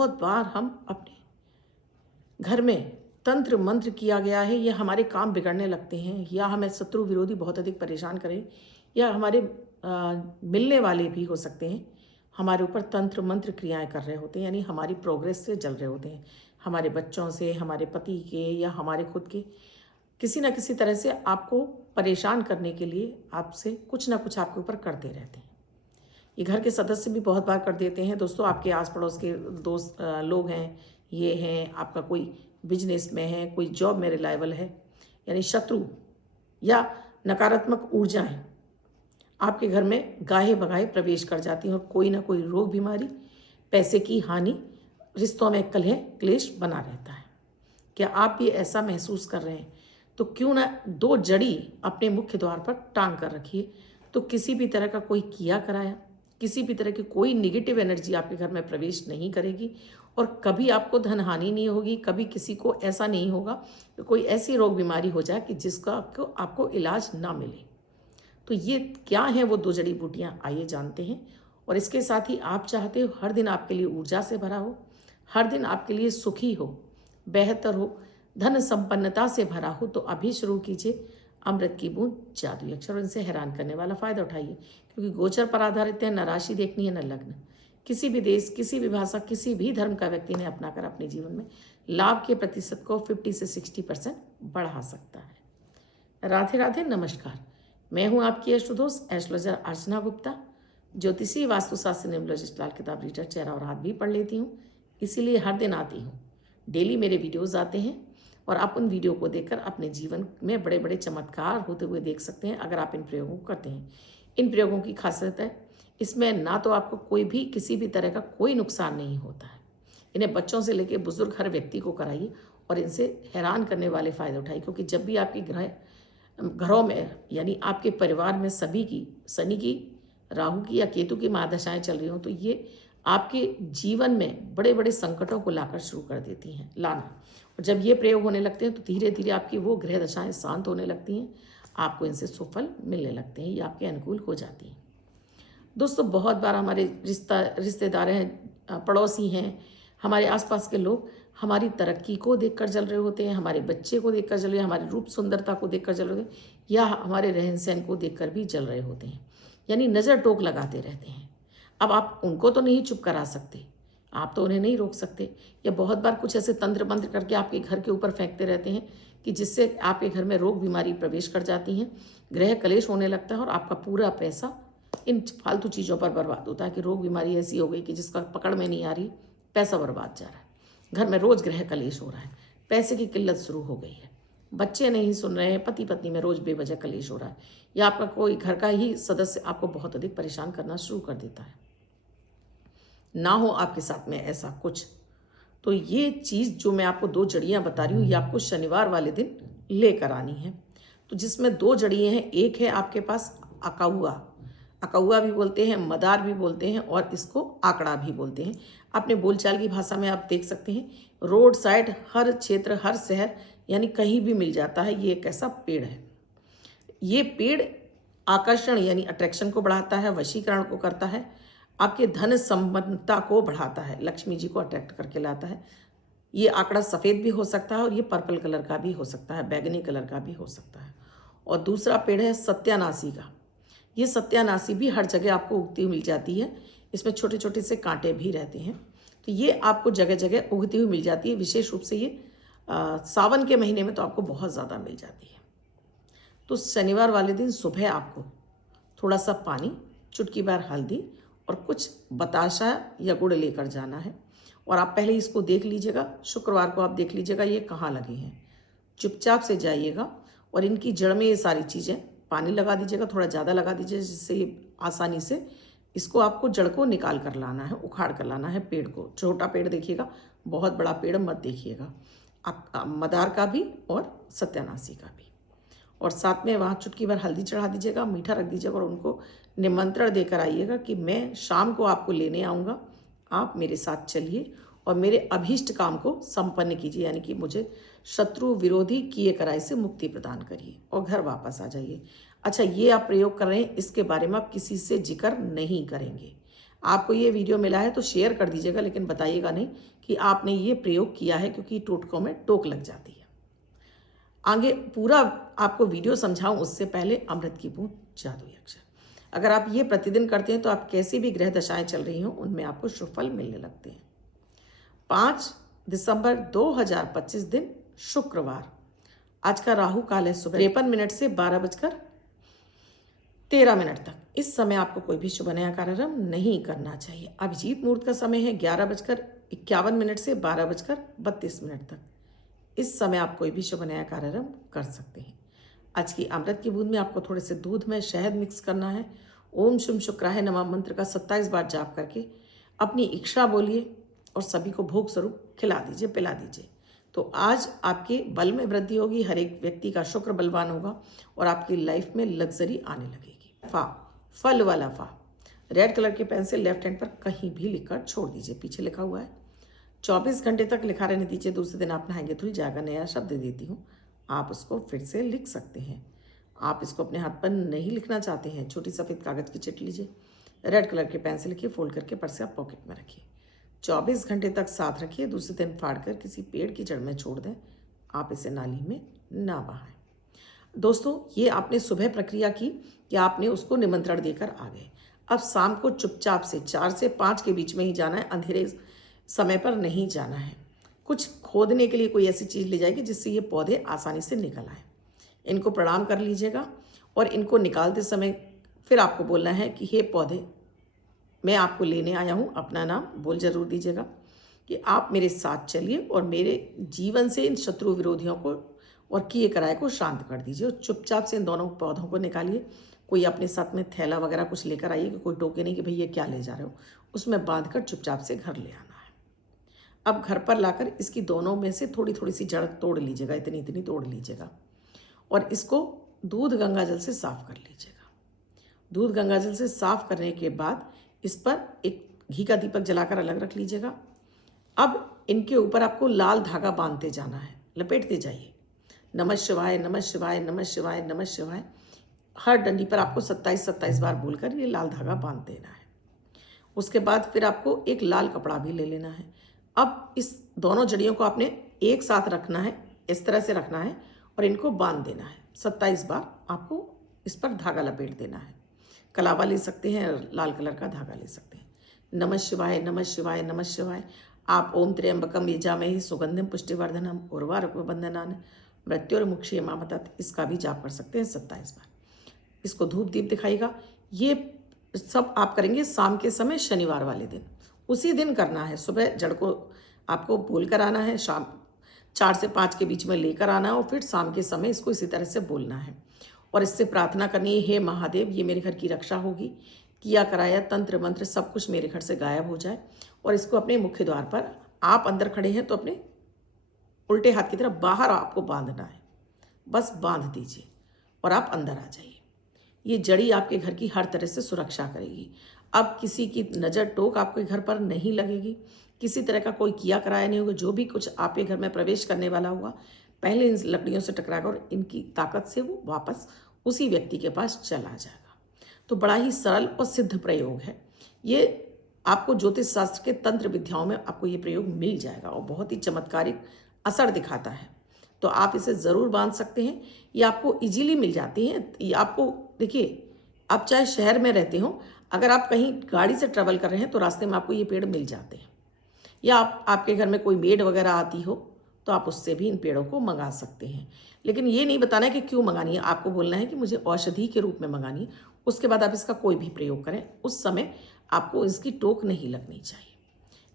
बहुत बार हम अपने घर में तंत्र मंत्र किया गया है, या हमारे काम बिगड़ने लगते हैं, या हमें शत्रु विरोधी बहुत अधिक परेशान करें, या हमारे मिलने वाले भी हो सकते हैं हमारे ऊपर तंत्र मंत्र क्रियाएं कर रहे होते हैं, यानी हमारी प्रोग्रेस से जल रहे होते हैं, हमारे बच्चों से, हमारे पति के, या हमारे खुद के। किसी ना किसी तरह से आपको परेशान करने के लिए आपसे कुछ ना कुछ आपके ऊपर करते रहते हैं। ये घर के सदस्य भी बहुत बार कर देते हैं दोस्तों। आपके आस पड़ोस के दोस्त लोग हैं, ये हैं, आपका कोई बिजनेस में है, कोई जॉब में रिलायबल है, यानी शत्रु या नकारात्मक ऊर्जाएं आपके घर में गाहे बगाहे प्रवेश कर जाती हैं, और कोई ना कोई रोग बीमारी, पैसे की हानि, रिश्तों में कलह क्लेश बना रहता है। क्या आप भी ऐसा महसूस कर रहे हैं? तो क्यों ना दो जड़ी अपने मुख्य द्वार पर टांग कर रखिए, तो किसी भी तरह का कोई किया कराया, किसी भी तरह की कोई निगेटिव एनर्जी आपके घर में प्रवेश नहीं करेगी, और कभी आपको धन हानि नहीं होगी। कभी किसी को ऐसा नहीं होगा कि कोई ऐसी रोग बीमारी हो जाए कि जिसका आपको इलाज ना मिले। तो ये क्या है वो दो जड़ी बूटियाँ, आइए जानते हैं। और इसके साथ ही आप चाहते हो हर दिन आपके लिए ऊर्जा से भरा हो, हर दिन आपके लिए सुखी हो, बेहतर हो, धन संपन्नता से भरा हो, तो अभी शुरू कीजिए अमृत की बूंद जादुई अक्षर। और इनसे हैरान करने वाला फायदा उठाइए, क्योंकि गोचर पर आधारित है, न राशि देखनी है न लग्न। किसी भी देश, किसी भी भाषा, किसी भी धर्म का व्यक्ति ने अपनाकर अपने जीवन में लाभ के प्रतिशत को 50 से 60% बढ़ा सकता है। राधे राधे, नमस्कार। मैं हूं आपकी अष्ट दोस्त एस्ट्रोलॉजर अर्चना गुप्ता, ज्योतिषी, वास्तुशास्त्र, न्यूमरोलॉजिस्ट, लाल किताब रीडर, चेहरा और हाथ भी पढ़ लेती हूँ, इसीलिए हर दिन आती हूँ। डेली मेरे वीडियोज़ आते हैं, और आप उन वीडियो को देखकर अपने जीवन में बड़े बड़े चमत्कार होते हुए देख सकते हैं, अगर आप इन प्रयोगों को करते हैं। इन प्रयोगों की खासियत है, इसमें ना तो आपको कोई भी किसी भी तरह का कोई नुकसान नहीं होता है। इन्हें बच्चों से लेकर बुजुर्ग हर व्यक्ति को कराइए, और इनसे हैरान करने वाले फ़ायदे उठाइए। क्योंकि जब भी आपके घरों में, यानी आपके परिवार में सभी की शनि की, राहु की या केतु की महादशाएं चल रही हों, तो ये आपके जीवन में बड़े बड़े संकटों को लाकर शुरू कर देती हैं लाना। और जब ये प्रयोग होने लगते हैं तो धीरे धीरे आपकी वो ग्रह दशाएं शांत होने लगती हैं, आपको इनसे सुफल मिलने लगते हैं, ये आपके अनुकूल हो जाती हैं। दोस्तों, बहुत बार हमारे रिश्तेदार हैं, पड़ोसी हैं, हमारे आसपास के लोग हमारी तरक्की को देखकर जल रहे होते हैं, हमारे बच्चे को देखकर जल रहे हैं, हमारी रूप सुंदरता को देखकर जल रहे होते हैं, या हमारे रहन सहन को देखकर भी जल रहे होते हैं, यानी नज़र टोक लगाते रहते हैं। अब आप उनको तो नहीं चुप करा सकते, आप तो उन्हें नहीं रोक सकते, या बहुत बार कुछ ऐसे तंत्र मंत्र करके आपके घर के ऊपर फेंकते रहते हैं कि जिससे आपके घर में रोग बीमारी प्रवेश कर जाती हैं, ग्रह कलेश होने लगता है, और आपका पूरा पैसा इन फालतू चीज़ों पर बर्बाद होता है कि रोग बीमारी ऐसी हो गई कि जिसका पकड़ में नहीं आ रही, पैसा बर्बाद जा रहा है, घर में रोज ग्रह कलेश हो रहा है, पैसे की किल्लत शुरू हो गई है, बच्चे नहीं सुन रहे हैं, पति पत्नी में रोज बेवजह कलेश हो रहा है, या आपका कोई घर का ही सदस्य आपको बहुत अधिक परेशान करना शुरू कर देता है। ना हो आपके साथ में ऐसा कुछ, तो ये चीज़ जो मैं आपको दो जड़ियाँ बता रही हूँ, ये आपको शनिवार वाले दिन लेकर आनी है। तो जिसमें दो जड़ियाँ हैं, एक है आपके पास अकौआ, अकौआ भी बोलते हैं, मदार भी बोलते हैं, और इसको आंकड़ा भी बोलते हैं। अपने बोलचाल की भाषा में आप देख सकते हैं, रोड साइड हर क्षेत्र, हर शहर, यानी कहीं भी मिल जाता है। ये एक ऐसा पेड़ है। ये पेड़ आकर्षण यानी अट्रैक्शन को बढ़ाता है, वशीकरण को करता है, आपके धन संबंधता को बढ़ाता है, लक्ष्मी जी को अट्रैक्ट करके लाता है। ये आंकड़ा सफ़ेद भी हो सकता है, और ये पर्पल कलर का भी हो सकता है, बैगनी कलर का भी हो सकता है। और दूसरा पेड़ है सत्यानाशी का। ये सत्यानाशी भी हर जगह आपको उगती हुई मिल जाती है, इसमें छोटे छोटे से कांटे भी रहते हैं, तो ये आपको जगह जगह उगती हुई मिल जाती है। विशेष रूप से ये सावन के महीने में तो आपको बहुत ज़्यादा मिल जाती है। तो शनिवार वाले दिन सुबह आपको थोड़ा सा पानी, चुटकी भर हल्दी और कुछ बताशा या गुड़ लेकर जाना है, और आप पहले इसको देख लीजिएगा, शुक्रवार को आप देख लीजिएगा ये कहाँ लगे हैं। चुपचाप से जाइएगा और इनकी जड़ में ये सारी चीज़ें पानी लगा दीजिएगा, थोड़ा ज़्यादा लगा दीजिए, जिससे ये आसानी से इसको आपको जड़ को निकाल कर लाना है, उखाड़ कर लाना है। पेड़ को, छोटा पेड़ देखिएगा, बहुत बड़ा पेड़ मत देखिएगा, मदार का भी और सत्यानाशी का भी। और साथ में वहाँ चुटकी भर हल्दी चढ़ा दीजिएगा, मीठा रख दीजिएगा, और उनको निमंत्रण देकर आइएगा कि मैं शाम को आपको लेने आऊँगा, आप मेरे साथ चलिए और मेरे अभीष्ट काम को संपन्न कीजिए, यानी कि मुझे शत्रु विरोधी किए कराए से मुक्ति प्रदान करिए और घर वापस आ जाइए। अच्छा, ये आप प्रयोग कर रहे हैं, इसके बारे में आप किसी से जिक्र नहीं करेंगे। आपको ये वीडियो मिला है तो शेयर कर दीजिएगा, लेकिन बताइएगा नहीं कि आपने ये प्रयोग किया है, क्योंकि टोटकों में टोक लग जाती है। आगे पूरा आपको वीडियो समझाऊं उससे पहले अमृत की बूंद जादुई अक्षर, अगर आप ये प्रतिदिन करते हैं तो आप कैसी भी ग्रह दशाएं चल रही हों उनमें आपको शुभ फल मिलने लगते हैं। 5 दिसंबर 2025 दिन शुक्रवार, आज का राहु काल है सुबह 53 से 12:13 तक। इस समय आपको कोई भी शुभ नया कार्यक्रम नहीं करना चाहिए। अभिजीत मुहूर्त का समय है 11:51 से 12:32 तक। इस समय आप कोई भी शुभ नया कार्यक्रम कर सकते हैं। आज की अमृत की बूंद में आपको थोड़े से दूध में शहद मिक्स करना है। ओम शुम शुक्राय नमः मंत्र का 27 बार जाप करके अपनी इच्छा बोलिए और सभी को भोग स्वरूप खिला दीजिए, पिला दीजिए। तो आज आपके बल में वृद्धि होगी, हर एक व्यक्ति का शुक्र बलवान होगा और आपकी लाइफ में लग्जरी आने लगेगी। फल वाला फा, रेड कलर के पेन से लेफ्ट हैंड पर कहीं भी लिखकर छोड़ दीजिए। पीछे लिखा हुआ है 24 घंटे तक लिखा रहने दीजिए। दूसरे दिन आप नहाएंगे धुल जाएगा। नया शब्द दे देती हूँ, आप उसको फिर से लिख सकते हैं। आप इसको अपने हाथ पर नहीं लिखना चाहते हैं, छोटी सफ़ेद कागज़ की चिट लीजिए, रेड कलर के पेन से लिखिए, फोल्ड करके पर्स से आप पॉकेट में रखिए। 24 घंटे तक साथ रखिए। दूसरे दिन फाड़ कर किसी पेड़ की जड़ में छोड़ दें। आप इसे नाली में ना बहाएं। दोस्तों, ये आपने सुबह प्रक्रिया की कि आपने उसको निमंत्रण देकर आ गए। अब शाम को चुपचाप से 4 से 5 के बीच में ही जाना है, अंधेरे समय पर नहीं जाना है। कुछ खोदने के लिए कोई ऐसी चीज़ ले जाएगी जिससे ये पौधे आसानी से निकल आए। इनको प्रणाम कर लीजिएगा और इनको निकालते समय फिर आपको बोलना है कि हे पौधे, मैं आपको लेने आया हूँ। अपना नाम बोल जरूर दीजिएगा कि आप मेरे साथ चलिए और मेरे जीवन से इन शत्रु विरोधियों को और किए कराए को शांत कर दीजिए। और चुपचाप से इन दोनों पौधों को निकालिए। कोई अपने साथ में थैला वगैरह कुछ लेकर आइए कि कोई टोके नहीं कि भैया क्या ले जा रहे हो। उसमें बांध कर चुपचाप से घर ले आना है। अब घर पर लाकर इसकी दोनों में से थोड़ी थोड़ी सी जड़ तोड़ लीजिएगा, इतनी इतनी तोड़ लीजिएगा और इसको दूध गंगा जल से साफ कर लीजिएगा। दूध गंगा जल से साफ करने के बाद इस पर एक घी का दीपक जलाकर अलग रख लीजिएगा। अब इनके ऊपर आपको लाल धागा बांधते जाना है, लपेटते जाइए। नमः शिवाय, नमः शिवाय, नमः शिवाय, नमः शिवाय। हर डंडी पर आपको 27 बार बोलकर ये लाल धागा बांध देना है। उसके बाद फिर आपको एक लाल कपड़ा भी ले लेना है। अब इस दोनों जड़ियों को आपने एक साथ रखना है, इस तरह से रखना है और इनको बांध देना है। 27 बार आपको इस पर धागा लपेट देना है। कलावा ले सकते हैं, लाल कलर का धागा ले सकते हैं। नमः शिवाय, नमः शिवाय, नमः शिवाय। आप ओम त्र्यंबकम यजामहे सुगंधिम पुष्टिवर्धनम उर्वारुकम बंधनान मृत्युर्मुक्षीय मामृतत्, इसका भी जाप कर सकते हैं 27 बार। इसको धूप दीप दिखाइएगा। ये सब आप करेंगे शाम के समय, शनिवार वाले दिन। उसी दिन करना है। सुबह जड़ को आपको बोल कर आना है, शाम 4 से 5 के बीच में लेकर आना है और फिर शाम के समय इसको इसी तरह से बोलना है और इससे प्रार्थना करनी है, हे महादेव, ये मेरे घर की रक्षा होगी। किया कराया तंत्र मंत्र सब कुछ मेरे घर से गायब हो जाए। और इसको अपने मुख्य द्वार पर, आप अंदर खड़े हैं तो अपने उल्टे हाथ की तरफ बाहर आपको बांधना है। बस बांध दीजिए और आप अंदर आ जाइए। ये जड़ी आपके घर की हर तरह से सुरक्षा करेगी। अब किसी की नज़र टोक आपके घर पर नहीं लगेगी, किसी तरह का कोई किया कराया नहीं होगा। जो भी कुछ आपके घर में प्रवेश करने वाला होगा, पहले इन लकड़ियों से टकराकर और इनकी ताकत से वो वापस उसी व्यक्ति के पास चला जाएगा। तो बड़ा ही सरल और सिद्ध प्रयोग है ये। आपको ज्योतिष शास्त्र के तंत्र विद्याओं में आपको ये प्रयोग मिल जाएगा और बहुत ही चमत्कारिक असर दिखाता है। तो आप इसे ज़रूर बांध सकते हैं। ये आपको इजीली मिल जाती हैं। ये आपको देखिए, आप चाहे शहर में रहते हो, अगर आप कहीं गाड़ी से ट्रैवल कर रहे हैं तो रास्ते में आपको ये पेड़ मिल जाते हैं। या आपके घर में कोई मेड वगैरह आती हो तो आप उससे भी इन पेड़ों को मंगा सकते हैं। लेकिन ये नहीं बताना है कि क्यों मंगानी है, आपको बोलना है कि मुझे औषधि के रूप में मंगानी है। उसके बाद आप इसका कोई भी प्रयोग करें, उस समय आपको इसकी टोक नहीं लगनी चाहिए।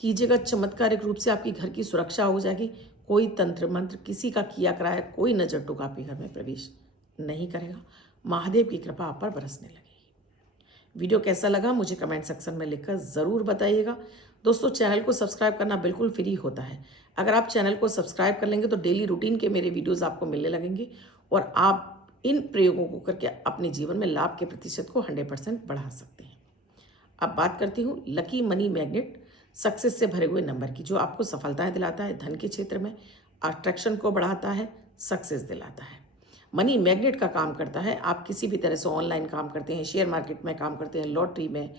कीजिएगा, चमत्कारिक रूप से आपकी घर की सुरक्षा हो जाएगी। कोई तंत्र मंत्र, किसी का किया कराया कोई नजर टोक आपके घर में प्रवेश नहीं करेगा। महादेव की कृपा आप पर बरसने लगेगी। वीडियो कैसा लगा मुझे कमेंट सेक्शन में लिखकर ज़रूर बताइएगा। दोस्तों, चैनल को सब्सक्राइब करना बिल्कुल फ्री होता है। अगर आप चैनल को सब्सक्राइब कर लेंगे तो डेली रूटीन के मेरे वीडियोस आपको मिलने लगेंगे और आप इन प्रयोगों को करके अपने जीवन में लाभ के प्रतिशत को 100% बढ़ा सकते हैं। अब बात करती हूँ लकी मनी मैग्नेट, सक्सेस से भरे हुए नंबर की, जो आपको सफलताएं दिलाता है, धन के क्षेत्र में अट्रैक्शन को बढ़ाता है, सक्सेस दिलाता है। मनी मैग्नेट का काम करता है। आप किसी भी तरह से ऑनलाइन काम करते हैं, शेयर मार्केट में काम करते हैं, लॉटरी में,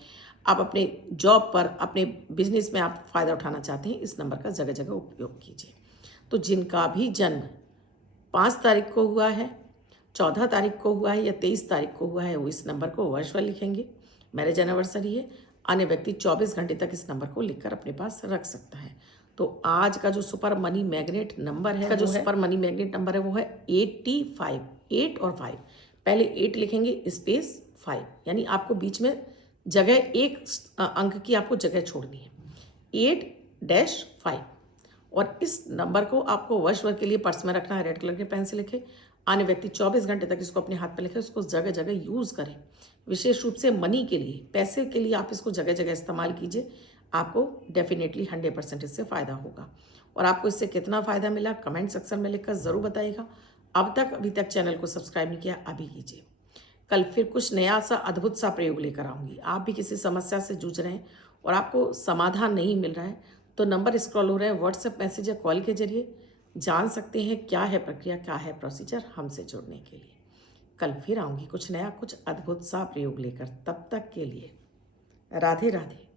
आप अपने जॉब पर, अपने बिजनेस में आप फ़ायदा उठाना चाहते हैं, इस नंबर का जगह जगह उपयोग कीजिए। तो जिनका भी जन्म 5 तारीख को हुआ है, 14 तारीख को हुआ है या 23 तारीख को हुआ है, वो इस नंबर को वर्चुअल लिखेंगे, मैरिज एनिवर्सरी है। अन्य व्यक्ति 24 घंटे तक इस नंबर को लिखकर अपने पास रख सकता है। तो आज का जो सुपर मनी मैग्नेट नंबर है, सुपर मनी मैग्नेट नंबर है वो है 85, 8 और 5। पहले 8 लिखेंगे स्पेस 5, यानी आपको बीच में जगह एक अंक की आपको जगह छोड़नी है, 8-5। और इस नंबर को आपको वर्ष भर के लिए पर्स में रखना है, रेड कलर के पेन से लिखे। अन्य व्यक्ति 24 घंटे तक इसको अपने हाथ पे लिखे, उसको जगह जगह यूज़ करें। विशेष रूप से मनी के लिए, पैसे के लिए आप इसको जगह जगह इस्तेमाल कीजिए। आपको डेफिनेटली 100% इससे फ़ायदा होगा। और आपको इससे कितना फ़ायदा मिला कमेंट सेक्शन में लिखकर ज़रूर बताइएगा। अभी तक चैनल को सब्सक्राइब नहीं किया, अभी कीजिए। कल फिर कुछ नया सा अद्भुत सा प्रयोग लेकर आऊँगी। आप भी किसी समस्या से जूझ रहे हैं और आपको समाधान नहीं मिल रहा है, तो नंबर स्क्रॉल हो रहे हैं, व्हाट्सएप मैसेज या कॉल के जरिए जान सकते हैं क्या है प्रक्रिया, क्या है प्रोसीजर हमसे जुड़ने के लिए। कल फिर आऊँगी कुछ नया, कुछ अद्भुत सा प्रयोग लेकर। तब तक के लिए राधे राधे।